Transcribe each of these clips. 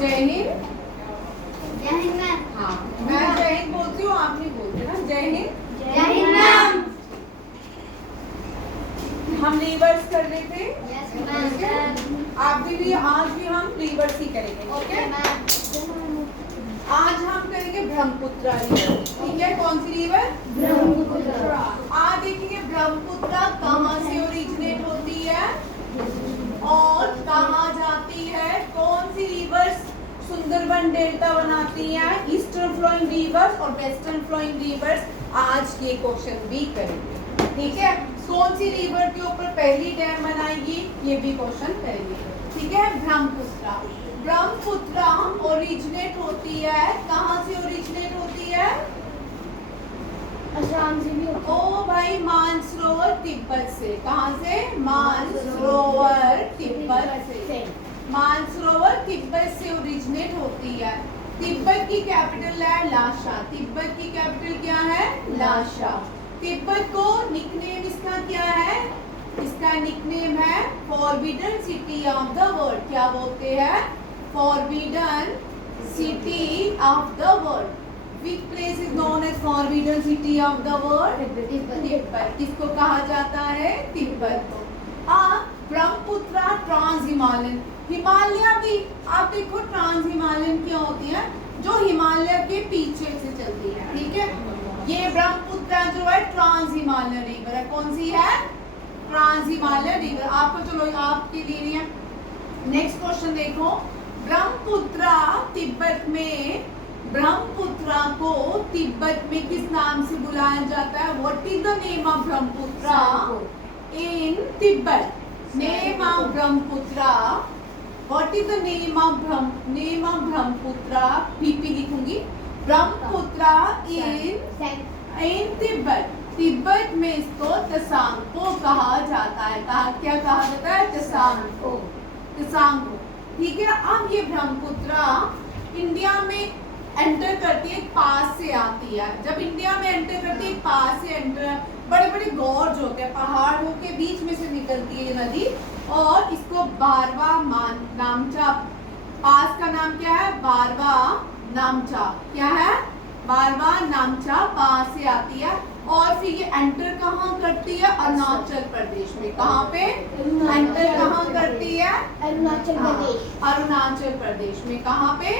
जय हिंद। जय हिंद मैम। हाँ, मैं जय हिंद बोलती हूँ, आप नहीं बोलते ना। जय हिंद। जय हिंद मैम। हम लीवर्स कर रहे थे। Yes ma'am. आप भी आज भी हम लीवर्स ही करेंगे। Okay ma'am. आज हम करेंगे ब्रह्मपुत्रा लीवर। ठीक है, कौन सी लीवर? ब्रह्मपुत्रा। आज देखेंगे ब्रह्मपुत्रा कहाँ से ओरिजिनेट होती है और कहाँ जाती है। कौन सी रिवर्स सुंदरबन डेल्टा बनाती हैं, ईस्टर्न फ्लोइंग रिवर्स और वेस्टर्न फ्लोइंग रिवर्स। आज ये क्वेश्चन भी करेंगे। ठीक है, कौन सी रिवर के ऊपर पहली डैम बनाएगी, ये भी क्वेश्चन करेंगे। ठीक है, ब्रह्मपुत्रा। ब्रह्मपुत्रा ओरिजिनेट होती है, कहाँ से ओरिजिनेट होती है? असम से भी होती है। ओ भाई, मानसरोवर तिब्बत से। कहाँ से? मानसरोवर तिब्बत से। मानसरोवर तिब्बत से ओरिजिनेट होती है। तिब्बत की कैपिटल है लाशा। तिब्बत की कैपिटल क्या है? लाशा। तिब्बत को निकनेम इसका क्या है? इसका निकनेम है forbidden city of the world. क्या बोलते हैं? Forbidden city of the world. Which place is known as forbidden city of the world? Tibet. किसको कहा जाता है? तिब्बत को। Brahmaputra trans Himalayan. हिमालय भी आप देखो, ट्रांस हिमालयन क्या होती है? जो हिमालय के पीछे से चलती है। ठीक है, ये ब्रह्मपुत्रा जो है ट्रांस हिमालयन रिवर है। कौन सी है? Trans Himalayan river. आपको चलो आपके लिए नहीं है। नेक्स्ट क्वेश्चन देखो, ब्रह्मपुत्रा तिब्बत में, ब्रह्मपुत्रा को तिब्बत में किस नाम से बुलाया जाता है? What is the name of Brahmaputra in Tibet? Name of Brahmaputra, what is the name of Brahmaputra? PP लिखूंगी। ब्रह्मपुत्रा इन तिब्बत। तिब्बत में इसको तसांगपो कहा जाता है। क्या कहा जाता है? तसांगपो। तसांगपो। ठीक है, अब ये ब्रह्मपुत्रा इंडिया में एंटर करती है, पास से आती है। जब इंडिया में एंटर करती है, पास से एंटर, बड़े बड़े गॉर्ज होते हैं, पहाड़ों के बीच में से निकलती है ये नदी, और इसको बारवा नामचा, पास का नाम क्या है? बारवा नामचा। क्या है? बारवा नामचा पास से आती है। और फिर ये एंटर कहाँ करती है? अरुणाचल प्रदेश में। कहाँ पे एंटर कहाँ करती है? अरुणाचल प्रदेश। अरुणाचल प्रदेश में। कहाँ पे?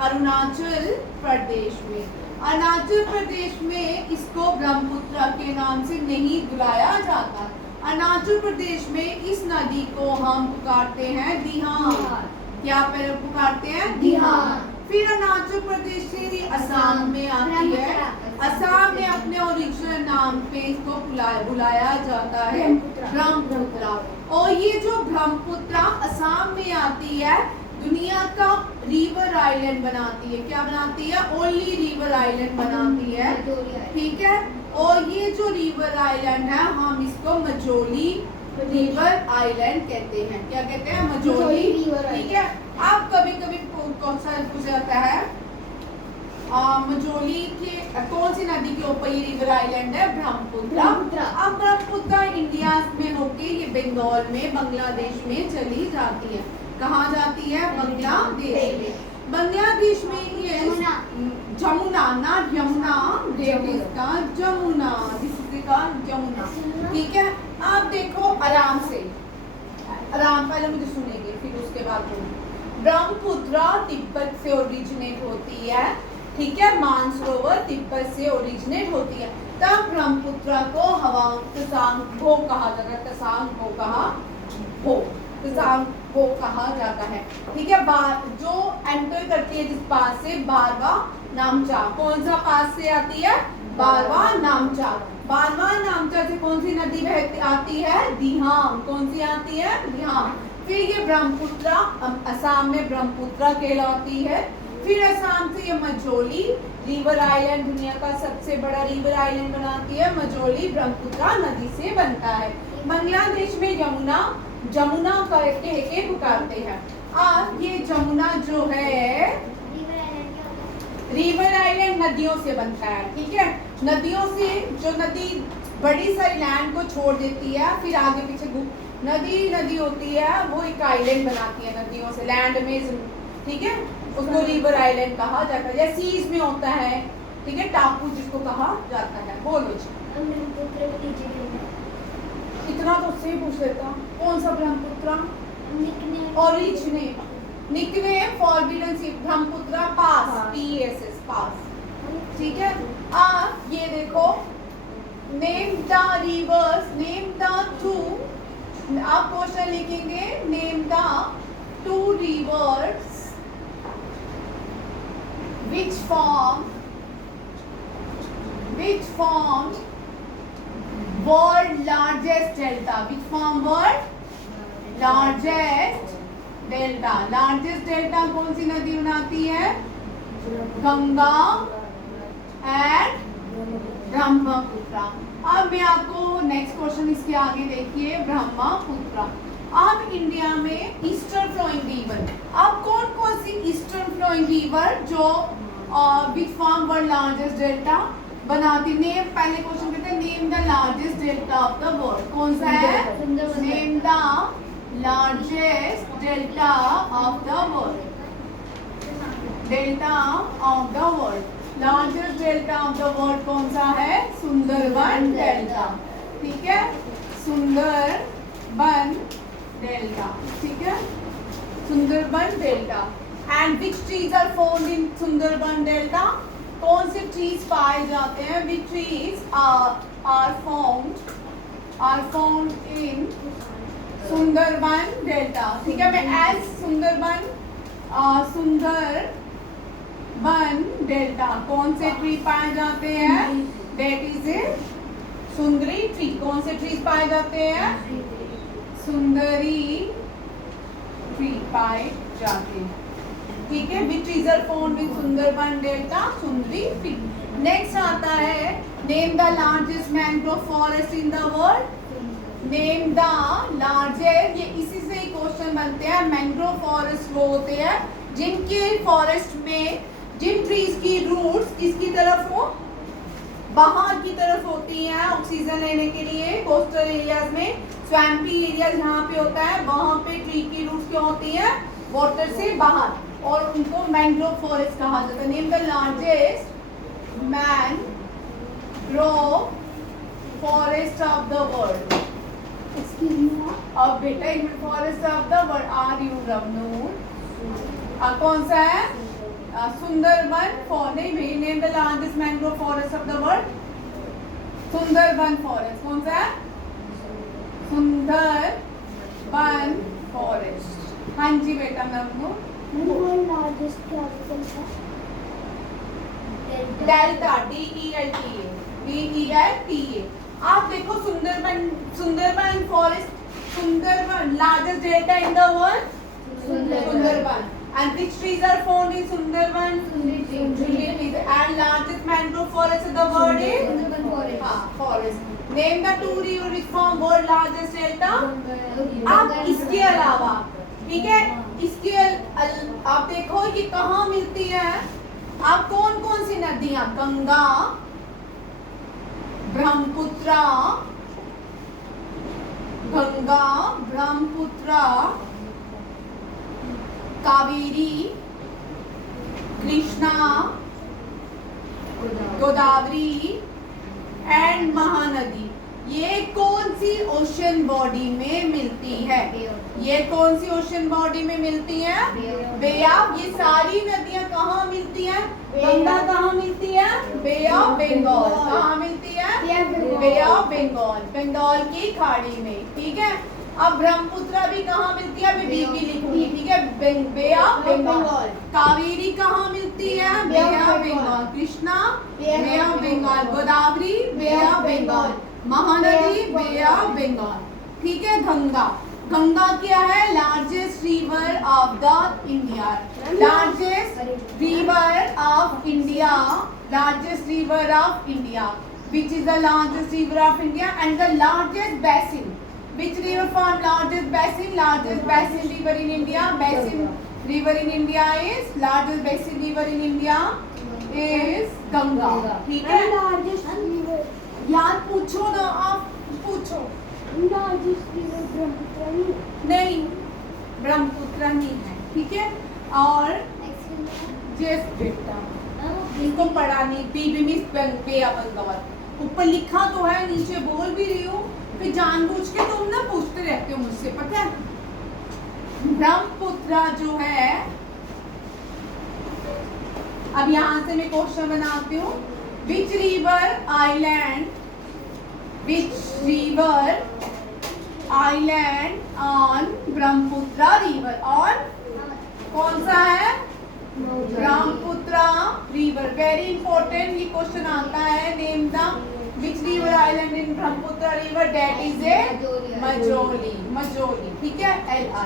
अरुणाचल प्रदेश में। अरुणाचल प्रदेश में इसको ब्रह्मपुत्रा के नाम से नहीं बुलाया जाता। अरुणाचल प्रदेश में इस नदी को हम पुकारते हैं दिहांग। क्या पुकारते हैं? दिहांग। फिर अरुणाचल प्रदेश से असम में आती है। असम में अपने ओरिजिनल नाम पे इसको बुलाया जाता है ब्रह्मपुत्रा। और ये जो ब्रह्मपुत्रा असम में आती है, दुनिया का रिवर आइलैंड बनाती है। क्या बनाती है? ओनली रिवर आइलैंड बनाती है। ठीक है, और ये जो रिवर आइलैंड है, हम इसको मजोली रिवर आइलैंड कहते हैं। क्या कहते हैं? मजोली रिवर। ठीक है, आप कभी कभी क्वेश्चन पूछ जाता है मजोली के कौन सी नदी के ऊपर ये रिवर आइलैंड है? ब्रह्मपुत्रा। अब ब्रह्मपुत्रा इंडिया में होके ये बंगाल में, बांग्लादेश में चली जाती है। कहाँ जाती है? बांग्लादेश में। बांग्लादेश में ये जमुना, नॉट यमुना, का जमुना, का जमुना। ठीक है, आप देखो आराम से, आराम पहले मुझे सुनेंगे फिर उसके बाद बोलेंगे। ब्रह्मपुत्रा तिब्बत से ओरिजिनेट होती है। ठीक है, मानसरोवर तिब्बत से ओरिजिनेट होती है। तब ब्रह्मपुत्रा को तसांगपो कहा जाता है। तसांगपो कहा जाता है। ठीक है, जो एंटर करती है जिस पास से, बारवा नामचा। कौन सा पास से आती है? बारवा नामचा। बारवा नामचा से कौन सी नदी बहती आती है? दिहांग। कौन सी आती है? दिहांग। फिर ये ब्रह्मपुत्रा असम में ब्रह्मपुत्रा कहलाती है। फिर असम से ये मजोली रिवर आइलैंड, दुनिया का सबसे बड़ा रिवर आइलैंड बनाती है। मजोली ब्रह्मपुत्रा नदी से बनता है। बांग्लादेश में जमुना कह के पुकारते हैं। अब ये जमुना जो है, रिवर आइलैंड नदियों से बनता है। ठीक है, नदियों से, जो नदी बड़ी सारी लैंड को छोड़ देती है, फिर आगे पीछे नदी होती है, वो एक आइलैंड बनाती है नदियों से। लैंड में ठीक है, उसको रिवर आइलैंड कहा जाता है, या सीज में होता है, ठीक है, टापू जिसको कहा जाता है। बोलो जी, ब्रह्मपुत्र इतना तो उससे ही पूछ लेता, कौन सा ब्रह्मपुत्र? ओरिजिनेट, निकनेम फॉरबिडन सी, ब्रह्मपुत्र पास, PSS पास, ठीक है। अब ये देखो, name the reverse, name the two, आप क्वेश्चन लिखेंगे, name the two reverse which form world largest delta, which form world largest delta, largest delta कौन सी नदी बनाती है? गंगा एंड ब्रह्मपुत्र। अब मैं आपको नेक्स्ट क्वेश्चन इसके आगे देखिए, ब्रह्मपुत्र। अब इंडिया में ईस्टर्न फ्लोइंग रिवर, अब कौन कौन सी ईस्टर्न फ्लोइंग रिवर जो which form world largest delta बनाती, नेम, पहले क्वेश्चन कहते हैं name the largest delta of the world, कौन सा है? Name the largest delta of the world, delta of the world, largest delta of the world कौन सा है? सुंदरबन डेल्टा, ठीक है, सुंदरबन डेल्टा, ठीक है, Sundarban delta. And which trees are found in Sundarban delta, कौन से ट्रीज पाए जाते हैं? Which trees are found in Sundarban delta, ठीक है। मैं एज सुंदरबन डेल्टा कौन से ट्री पाए जाते हैं? That is A Sundari tree, कौन से ट्रीज पाए जाते हैं? सुंदरी ट्री पाए जाते हैं, ठीक है। Which trees are found in Sundarban delta? Sundari tree. Next आता है, name the largest mangrove forest in the world, name the largest, ये इसी से ही क्वेश्चन बनते हैं। मैंग्रोव फॉरेस्ट वो होते हैं जिनके फॉरेस्ट में जिन ट्रीज की रूट्स किसकी तरफ हो? बाहर की तरफ होती हैं ऑक्सीजन लेने के लिए। कोस्टल एरियाज में, स्वैम्पी एरिया जहाँ पे होता है वहाँ पे ट्री की रूट्स क्यों होती हैं? वाटर से बाहर, और उनको मैंग्रोव फॉरेस्ट कहा जाता है। Name the largest mangrove forest of the world. अब बेटा इनमें forest of the world, are you Ravnoor, कौन सा है? सुंदरबन फॉरेस्ट, नहीं भाई, name the largest mangrove forest of the world, Sundarban forest, कौन सा है? सुंदरबन फॉरेस्ट। हाँ जी बेटा नवनूर, डेल्टा, DELTA। आप देखो Sundarban forest, Sundarban largest delta in the world, Sundarban. And which trees are found in Sundarban? Trees. And largest mangrove forest of the world is Sundarban forest. Forest. Name the two rivers which form world largest delta. अब इसके अलावा, ठीक है, इसके आप देखो ये कहाँ मिलती है? आप कौन कौन सी नदियाँ? गंगा, ब्रह्मपुत्र, कावेरी, कृष्णा, गोदावरी एंड महानदी, ये कौन सी ओशन बॉडी में मिलती है? ये कौन सी ओशन बॉडी में मिलती है? Bay of. ये सारी नदियां कहाँ मिलती हैं? गंगा कहाँ मिलती है? Bay of Bengal. कहाँ मिलती है? बे ऑफ बंगाल, बंगाल की खाड़ी में, ठीक है। अब ब्रह्मपुत्र भी कहाँ मिलती है? मैं बी लिखूंगी, ठीक है, बे ऑफ बंगाल। कावेरी कहाँ मिलती है? Bay of Bengal. Krishna, bay of Bengal. Godavari, bay of Bengal. Mahanadi, bay of Bengal, ठीक है। गंगा क्या है? Largest river of the India, largest river of India, largest river of India, which is the largest river of India and the largest basin. Which river form largest basin? Largest basin river in India. Basin river in India is largest basin river in India is Ganga. ठीक है? Largest river. यार पूछो ना, आप पूछो। Largest river Brahmaputra नहीं, ब्रह्मपुत्र नहीं है, ठीक है। और जस्ट बेटा इसको पढ़ा नहीं बीबी मिस पे अपन कवर ऊपर लिखा तो है नीचे बोल भी रही हूँ फिर जानबूझ के तुम ना पूछते रहते हो मुझसे पता है ब्रह्मपुत्रा जो है अब यहाँ से मैं क्वेश्चन बनाती हूँ which river island on Brahmaputra river on कौन सा है ब्रह्मपुत्रा रिवर वेरी इंपॉर्टेंट ये क्वेश्चन आता है name the which river island in Brahmaputra river that is a Majuli ठीक है LR